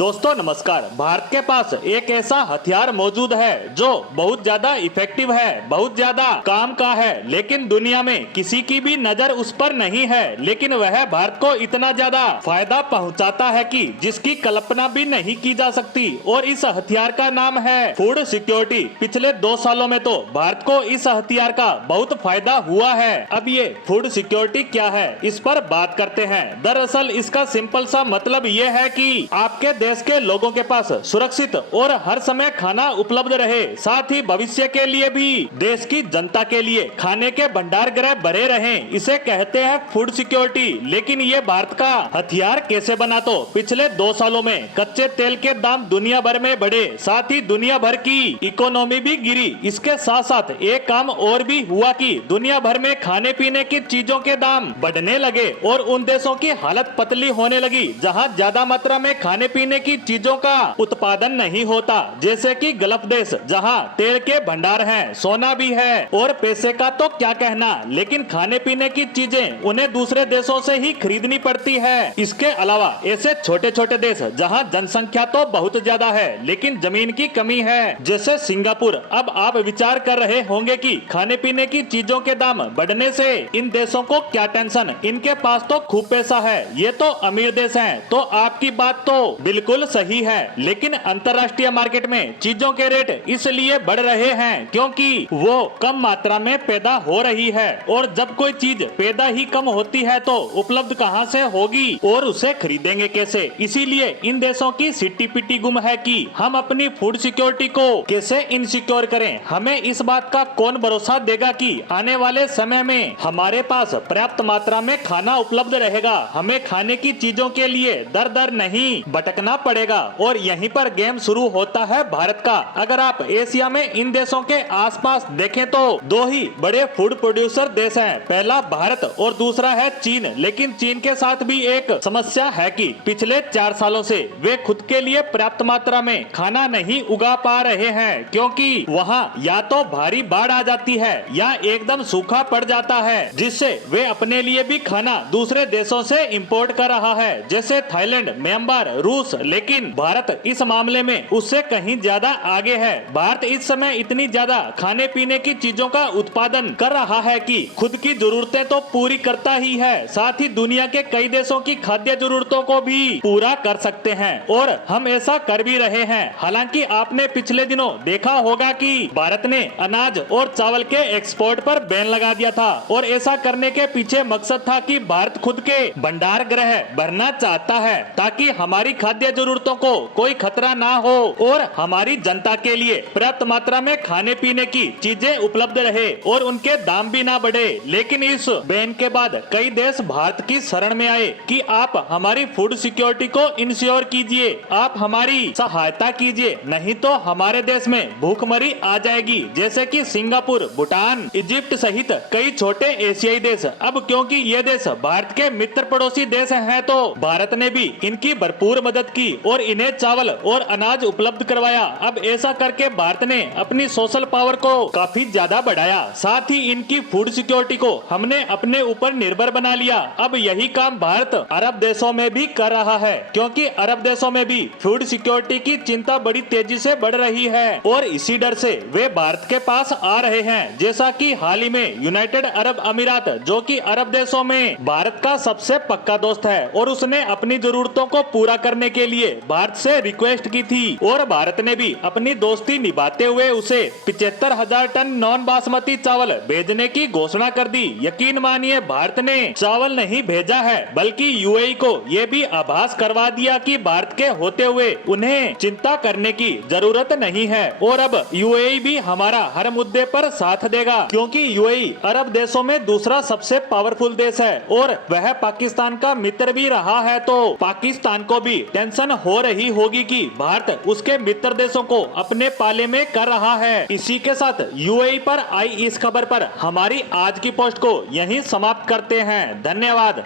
दोस्तों नमस्कार। भारत के पास एक ऐसा हथियार मौजूद है जो बहुत ज्यादा इफेक्टिव है, बहुत ज्यादा काम का है, लेकिन दुनिया में किसी की भी नजर उस पर नहीं है। लेकिन वह भारत को इतना ज्यादा फायदा पहुंचाता है कि जिसकी कल्पना भी नहीं की जा सकती। और इस हथियार का नाम है फूड सिक्योरिटी। पिछले 2 सालों में तो भारत को इस हथियार का बहुत फायदा हुआ है। अब ये फूड सिक्योरिटी क्या है, इस पर बात करते हैं। दरअसल इसका सिंपल सा मतलब ये है कि आपके देश के लोगों के पास सुरक्षित और हर समय खाना उपलब्ध रहे, साथ ही भविष्य के लिए भी देश की जनता के लिए खाने के भंडार गृह भरे रहें। इसे कहते हैं फूड सिक्योरिटी। लेकिन ये भारत का हथियार कैसे बना? तो पिछले 2 सालों में कच्चे तेल के दाम दुनिया भर में बढ़े, साथ ही दुनिया भर की इकोनॉमी भी गिरी। इसके साथ साथ एक काम और भी हुआ कि दुनिया भर में खाने पीने की चीजों के दाम बढ़ने लगे और उन देशों की हालत पतली होने लगी जहां ज्यादा मात्रा में खाने पीने की चीजों का उत्पादन नहीं होता, जैसे कि गल्फ देश जहां तेल के भंडार हैं, सोना भी है और पैसे का तो क्या कहना, लेकिन खाने पीने की चीजें उन्हें दूसरे देशों से ही खरीदनी पड़ती है। इसके अलावा ऐसे छोटे छोटे देश जहां जनसंख्या तो बहुत ज्यादा है लेकिन जमीन की कमी है, जैसे सिंगापुर। अब आप विचार कर रहे होंगे कि खाने पीने की चीजों के दाम बढ़ने से इन देशों को क्या टेंशन, इनके पास तो खूब पैसा है, ये तो अमीर देश हैं। तो आपकी बात तो बिल्कुल सही है, लेकिन अंतर्राष्ट्रीय मार्केट में चीजों के रेट इसलिए बढ़ रहे हैं क्योंकि वो कम मात्रा में पैदा हो रही है। और जब कोई चीज पैदा ही कम होती है तो उपलब्ध कहां से होगी और उसे खरीदेंगे कैसे? इसीलिए इन देशों की सिट्टी पिट्टी गुम है कि हम अपनी फूड सिक्योरिटी को कैसे इनसिक्योर करें। हमें इस बात का कौन भरोसा देगा कि आने वाले समय में हमारे पास पर्याप्त मात्रा में खाना उपलब्ध रहेगा। हमें खाने की चीजों के लिए दर दर नहीं भटकना पड़ेगा। और यहीं पर गेम शुरू होता है भारत का। अगर आप एशिया में इन देशों के आसपास देखें तो 2 ही बड़े फूड प्रोड्यूसर देश हैं, पहला भारत और दूसरा है चीन। लेकिन चीन के साथ भी एक समस्या है कि पिछले 4 सालों से वे खुद के लिए पर्याप्त मात्रा में खाना नहीं उगा पा रहे हैं, क्योंकि वहां या तो भारी बाढ़ आ जाती है या एकदम सूखा पड़ जाता है, जिससे वे अपने लिए भी खाना दूसरे देशों से इंपोर्ट कर रहा है, जैसे थाईलैंड, म्यांमार, रूस। लेकिन भारत इस मामले में उससे कहीं ज्यादा आगे है। भारत इस समय इतनी ज्यादा खाने पीने की चीजों का उत्पादन कर रहा है कि खुद की जरूरतें तो पूरी करता ही है, साथ ही दुनिया के कई देशों की खाद्य जरूरतों को भी पूरा कर सकते हैं। और हम ऐसा कर भी रहे हैं। हालांकि आपने पिछले दिनों देखा होगा कि भारत ने अनाज और चावल के एक्सपोर्ट पर बैन लगा दिया था, और ऐसा करने के पीछे मकसद था कि भारत खुद के भंडार गृह भरना चाहता है ताकि हमारी खाद्य जरूरतों को कोई खतरा ना हो और हमारी जनता के लिए पर्याप्त मात्रा में खाने पीने की चीजें उपलब्ध रहे और उनके दाम भी ना बढ़े। लेकिन इस बैन के बाद कई देश भारत की शरण में आए कि आप हमारी फूड सिक्योरिटी को इंश्योर कीजिए, आप हमारी सहायता कीजिए, नहीं तो हमारे देश में भूखमरी आ जाएगी, जैसे कि सिंगापुर, भूटान, इजिप्ट सहित कई छोटे एशियाई देश। अब क्योंकि ये देश भारत के मित्र पड़ोसी देश हैं, तो भारत ने भी इनकी भरपूर मदद की और इन्हें चावल और अनाज उपलब्ध करवाया। अब ऐसा करके भारत ने अपनी सोशल पावर को काफी ज्यादा बढ़ाया, साथ ही इनकी फूड सिक्योरिटी को हमने अपने ऊपर निर्भर बना लिया। अब यही काम भारत अरब देशों में भी कर रहा है, क्योंकि अरब देशों में भी फूड सिक्योरिटी की चिंता बड़ी तेजी से बढ़ रही है और इसी डर से वे भारत के पास आ रहे हैं। जैसा कि हाल ही में यूनाइटेड अरब अमीरात, जो कि अरब देशों में भारत का सबसे पक्का दोस्त है, और उसने अपनी जरूरतों को पूरा करने के लिए भारत से रिक्वेस्ट की थी और भारत ने भी अपनी दोस्ती निभाते हुए उसे 75,000 टन नॉन बासमती चावल भेजने की घोषणा कर दी। यकीन मानिए, भारत ने चावल नहीं भेजा है बल्कि यूएई को ये भी आभास करवा दिया कि भारत के होते हुए उन्हें चिंता करने की जरूरत नहीं है। और अब यूएई भी हमारा हर मुद्दे पर साथ देगा, क्योंकि यूएई अरब देशों में दूसरा सबसे पावरफुल देश है और वह पाकिस्तान का मित्र भी रहा है। तो पाकिस्तान को भी टेंशन हो रही होगी कि भारत उसके मित्र देशों को अपने पाले में कर रहा है। इसी के साथ यूएई पर आई इस खबर पर हमारी आज की पोस्ट को यहीं समाप्त करते हैं। धन्यवाद।